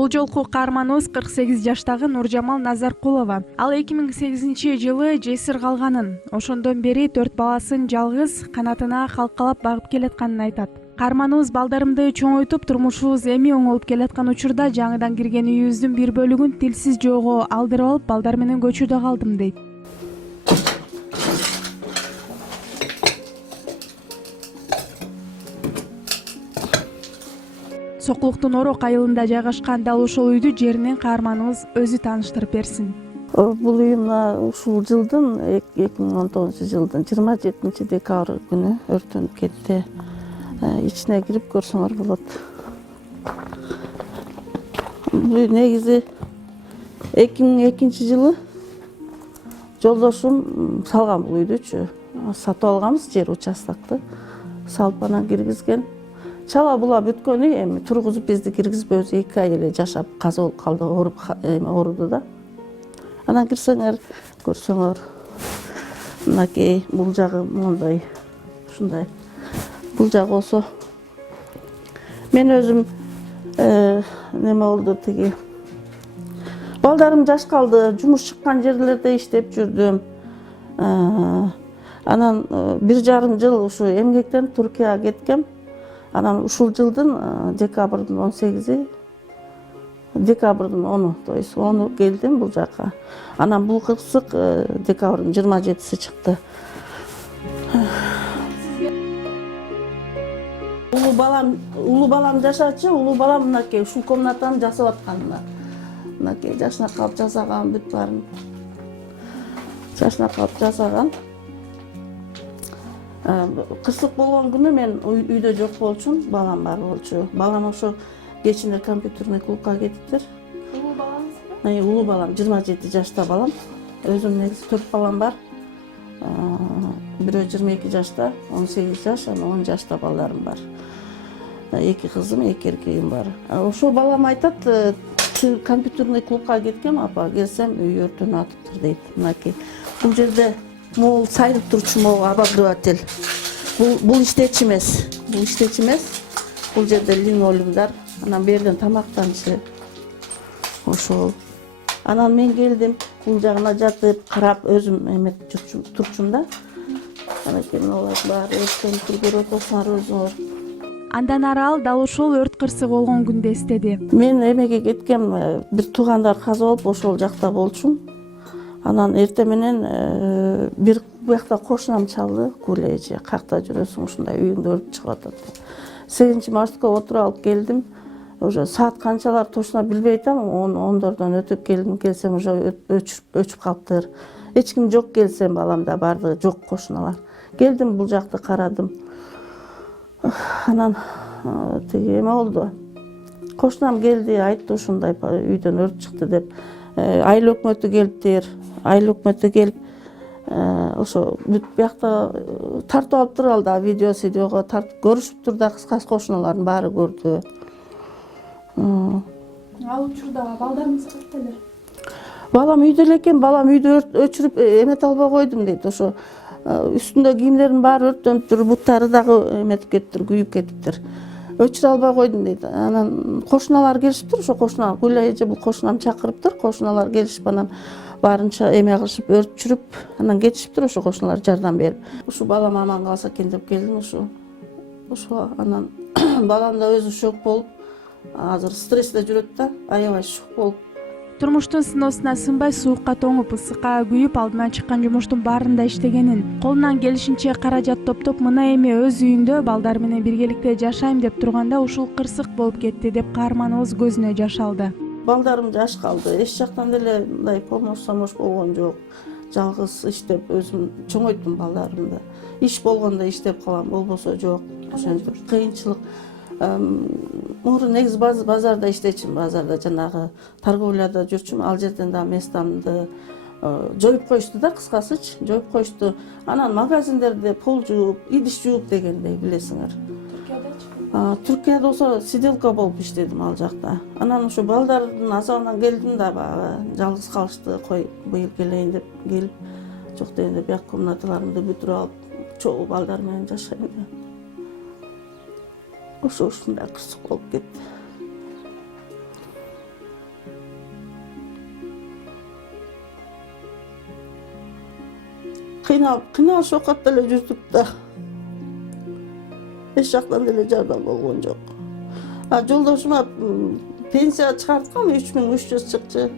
Бул жолку каарманыбыз 48 жаштагы Нуржамал Назаркулова. Ал 2008-жылы жесир калганын, ошондон бери 4 баласын жалгыз канатына калкалап багып келатканын айтат. Каарманыбыз балдарымды чоңойтуп, турмушубуз эми оңолуп келаткан учурда жаңыдан кирген үйүбүздүн бир бөлүгүн тилсиз жоого алдырып алып, балдар менен көчөдө калдым дейт. Сокулуктун Орок айылында жайгашкан дал ошол үйдү жеринен каарманыбыз өзү тааныштырып берсин. Бул үй мына ушул жылдын 2019-жылдын 27-декабрь күнү өрттөнүп кетти. Ичине кирип көрсөңөр болот. Бул үй негизи 2002-жылы жолдошум салган бул үйдүчү. Сатып алганбыз жер участокты. Салып анан киргизген. Чала була бүткөн үй, эми тургузуп бизди киргизбей өзү 2 ай эле жашап каза болуп калды, ооруду да. Анан кирсеңер, көрсөңөр. Мынакей бул жагы мондай, ушундай. Бул жагы болсо мен өзүм неме болду тиги. Балдарым жаш калды, жумуш чыккан жерлерде иштеп жүрдүм. Анан 1,5 жыл ушу эмгектен Туркияга кеткем. Анан ушул жылдын декабрдын 18-и, декабрдын 10-у, то есть 10-у келдим бул жака. Анан бул кырсык декабрдын 27-си чыкты. Улуу балам жашачы, улуу балам мынакей ушул комнатаны жасап аткан. Мынакей жашына калып жасаган бүт баарын. Жашына калып жасаган. Кырсык болгон күнү мен үйдө жок болчумун, балам бар болчу. Балам ошо кечинде компьютерный клубка кетиптир. Улуу балаңызбы? Улуу балам 27 жашта балам. Өзүм негизи 4 балам бар. Бирөө 22 жашта, 18 жаш, анан 10 жашта балдарым бар. 2 кызым, 2 эркегим бар. Ошо балам айтат, компьютерный клубка кеткем, апа, келсем үй өртөнүп атыптыр дейт. Мынакей. Бул жерде могул сайрып турчу могул обогреватель. Бул иштечи эмес. Бул иштечи эмес. Бул жерде линолеумдар, анан берден тамактанчы. Ошол. Анан мен келдим, бул жагына жатып, карап өзүм эме турчум да. Анакей мыналар баары өткөн көрүп отурсаңар өзүңөр. Андан ары ал дал ошол өрт кырсыгы болгон күндү эстеди. Мен эмеге кеткем, бир туугандар каза болуп ошол жакта болчумун. Анан эртең менен бир буякта кошунам чалды, куле эже, какта жүрөсүң, ушундай үйүңдө өлүп чыгып атат. 8 мартка отуруп алып келдим. Уже саат канчалар точно билбей атам, 10-дордон өтүп келдим, келсем уже өчүп калыптыр. Эч ким жок, келсем баламда барды, жок кошуналар. Келдим, бул жакты карадым. Анан тиги эме болду. Кошунам келди, айтты ушундай үйдөн өрт чыкты деп. Айыл өкмөтү келиптир. Айыл өкмөтү келип, ошо бүт буякта тартып алыптыр, ал да видеого тартып көрүшүптүр да, кыскасы кошуналардын баары көрдү. Ал учурда балдарыңыз кайда эле? Балам үйдө эле экен, балам үйдө өчүрүп эмете албай койдум дейт. Ошо үстүндө кийимдердин баары өрттөнүптүр, буттары дагы эметип кетиптир, күйүп кетиптир. Өчүрө албай койдум дейт. Анан кошуналар келишиптир, ошо кошуналар, Гүлай эже бул кошунам чакырыптыр, кошуналар келишип анан баарынча эме кылышып, өртчүрүп, анан кетишиптир ошо кошуналар жардам берип. Ушу балам аман калса экен деп келдим ошо анан балам да өзү шок болуп, азыр стрессте жүрөт да, аябай шок болуп. Турмуштун сыноосуна сынбай суукка тоңуп, ысыкка күйүп, алдынан чыккан жумуштун баарында иштегенин, колунан келишинче каражат топтоп, мына эми өз үйүндө балдар менен биргеликте жашайм деп турганда ушул кырсык болуп кетти деп каарманыбыз көзүнө жаш алды. Балдарым жаш калды, эч жактан деле мындай помощь болгон жок. Жалгыз иштеп өзүм чоңойттум балдарымды. Иш болгондо иштеп калам, болбосо жок. Ошентип кыйынчылык. Муру негизи базарда иштечүмүн, базарда жанагы торговляда жүрчүмүн, ал жерден да местамды жоюп коюшту да, кыскасычы, жоюп коюшту. Анан магазиндерде пол жууп, идиш жууп дегендей, билесиңер. Түркияда болсо сиделка болуп иштедим ал жакта. Анан ошо балдардын азабынан келдим да, баягы жалгыз калышты, кой быйыл келейин деп келип, жок дегенде бияк комнаталарымды бүтүрүп алып, чогуу балдар менен жашайм деп. Ошо ушундай кырсык болуп кетти. кыйналыш окатта эле жүрдүк да. Эч жактан деле жардам болгон жок. Жолдошума пенсия чыгарткан 3300 чыкчы.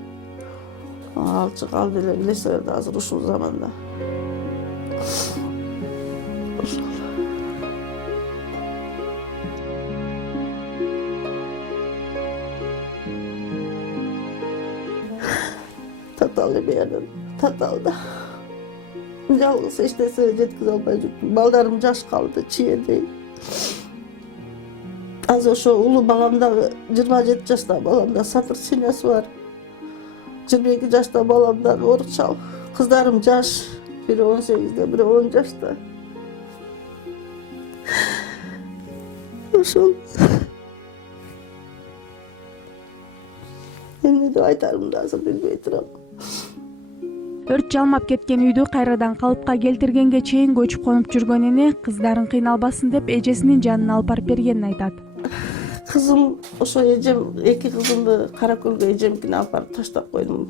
Ал деле билесиңер да азыр ушул заманда. Татал эме татал да. Жалгыз эч нерсе жеткизе албай жүрдүм. Балдарым жаш калды, чиедей. Азыр ошо улуу баламда 27 жашта баламда сатыр синеси бар. 22 жашта баламдан оорукчал. Кыздарым жаш. Бири 18-де, бири 10 жашта. Ошол. Эмне деп айтарымды азыр билбей турам. Өрт жалмап кеткен үйдү кайрадан калыпка келтиргенге чейин көчүп конуп жүргөн эне кыздарын кыйналбасын деп эжесинин жанына алып барып бергенин айтат. Кызым ошо эжем, 2 кызымды Каракөлгө эжемкине алып барып таштап койдум.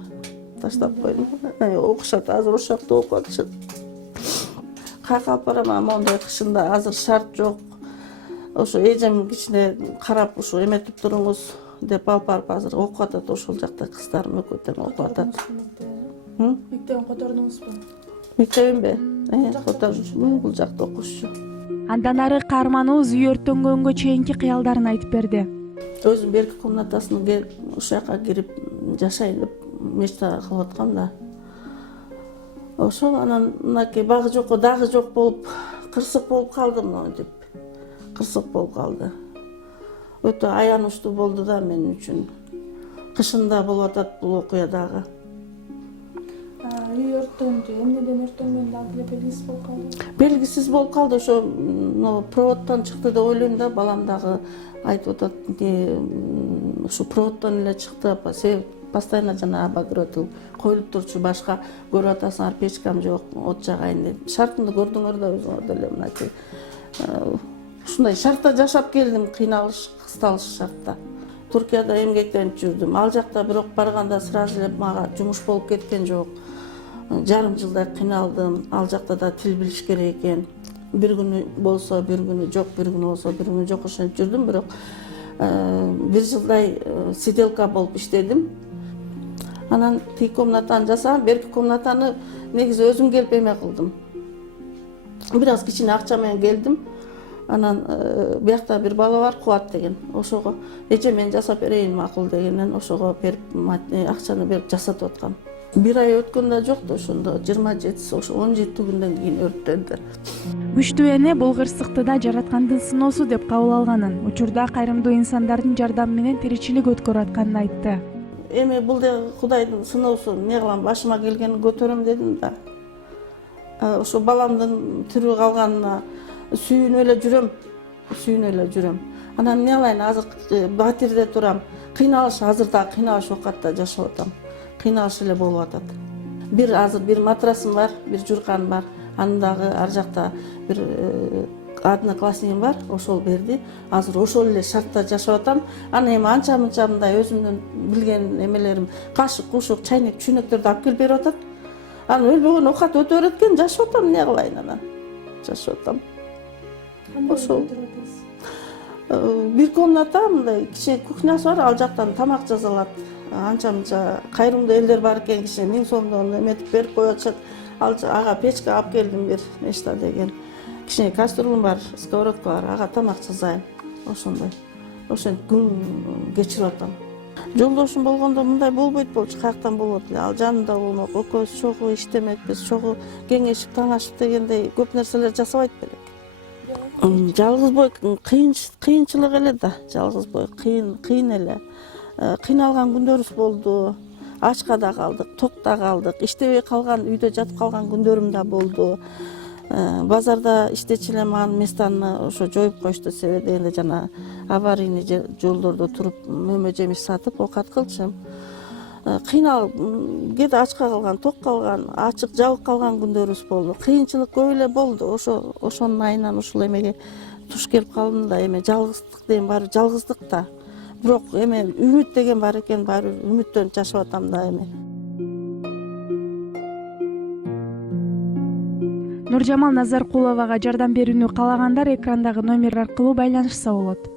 Окушат, азыр ошол жакта окуп атышат. Каяка алып барам, мондай кышында азыр шарт жок. Ошо эжем кичине карап ушу эметип туруңуз деп алып барып азыр окуп атат, ошол жакта кыздарым экөө тең окуп атат. Мектебин котордуңузбу? Мектебимби? Котордум, бул жакта окушчу. Андан ары каарманыбыз үй өрттөнгөнгө чейинки кыялдарын айтып берди. Өзүм берки комнатасына келип, ушул жака кирип жашайын деп мечта кылып аткам да. Ошол анан мынакей багы жокко дагы жок болуп, кырсык болуп калдым мынтип. Кырсык болуп калды. Өтө аянычтуу болду да мен үчүн. Кышында болуп атат бул окуя дагы. Үй өрттөндү. Эмнеден өрттөнгөнү дагы белгисиз болуп калды. Белгисиз болуп калды. Ошо проводдон чыкты деп ойлойм да, балам дагы айтып атат, ушу проводдон эле чыкты. Себеп постоянно жана обогрев коюлуп турчу, башка көрүп атасыңар печкам жок, от жагайын деп. Шартымды көрдүңөр да өзүңөр деле мынакей. Ушундай шартта жашап келдим, кыйналыш, кысталыш шартта. Туркияда эмгектенип жүрдүм. Ал жакта бирок барганда сразу эле мага жумуш болуп кеткен жок. Жарым жылдай кыйналдым. Ал жакта да тил билиш керек экен. Бир күнү болсо, бир күнү жок, бир күнү болсо, бир күнү жок ошентип жүрдүм, бирок бир жылдай сиделка болуп иштедим. Анан тиги комнатаны жасагам, берки комнатаны негизи өзүм келип эме кылдым. Бир аз кичине акча менен келдим. Анан биякта бир бала бар, Кубат деген. Ошого эже мен жасап берейин макул дегенен ошого берип акчаны берип жасатып аткам. Бир ай өткөн да жок да ошондо 27-си, ошо 17 күндөн кийин өрттөндү. Күчтүү эне бул кырсыкты да жараткандын сыноосу деп кабыл алганын, учурда кайрымдуу инсандардын жардамы менен тиричилик өткөрүп атканын айтты. Эми бул да Кудайдын сыноосу, эмне кылам, башыма келгенин көтөрөм дедим да. Ошо баламдын тирүү калганына сүйүнүп эле жүрөм. Анан эмне кылайын, азыр батирде турам. Кыйналыш, азыр да кыйналыш окатта жашап атам. Кыйналыш эле болуп атат. Азыр бир матрасым бар, бир журканым бар. Анын дагы ар жакта бир одноклассниким бар, ошол берди. Азыр ошол эле шартта жашап атам. Аны эми анча-мынча мындай өзүмдүн билген эмелерим, кашык, кушук, чайнек, чүнөктөрдү алып келип берип атат. Анан өлбөгөн оокат өтө берет экен, жашап атам, эмне кылайын анан? Жашап атам. Ошол. Бир комната мындай кичине кухнясы бар, ал жактан тамак жасалат. Анча-мынча кайрымдуу элдер бар экен, кичине 1000 сомдон эметип берип коюп атышат. Ага печка алып келдим бир нечта деген. Кичине кастрюлям бар, сковородка бар, ага тамак жасайм. Ошондой. Ошентип күн кечирип атам. Жолдошум болгондо мындай болбойт болчу, каяктан болот эле. Ал жанымда болмок, экөөбүз чогуу иштемекпиз, чогуу кеңешип, таңашып дегендей көп нерселер жасабайт белек. Жалгыз бой кыйынчылык эле да, жалгыз бой кыйын эле. Кыйналган күндөрүбүз болду. Ачка да калдык, ток да калдык, иштебей калган, үйдө жатып калган күндөрүм да болду. Базарда иштечү элем анын местаны ошо жоюп коюшту, себеби дегенде жана аварийный жолдордо туруп мөмө жемиш сатып оокат кылчумун. Кыйналып, кээде ачка калган, ток калган, ачык жабык калган күндөрүбүз болду. Кыйынчылык көп эле болду. Ошонун айынан ушул эмеге туш келип калдым да, эми жалгыздык деген баары жалгыздык да. Бирок эми үмүт деген бар экен, баары үмүттөнүп жашап атам да эми. Нуржамал Назаркуловага жардам берүүнү каалагандар экрандагы номер аркылуу байланышса болот.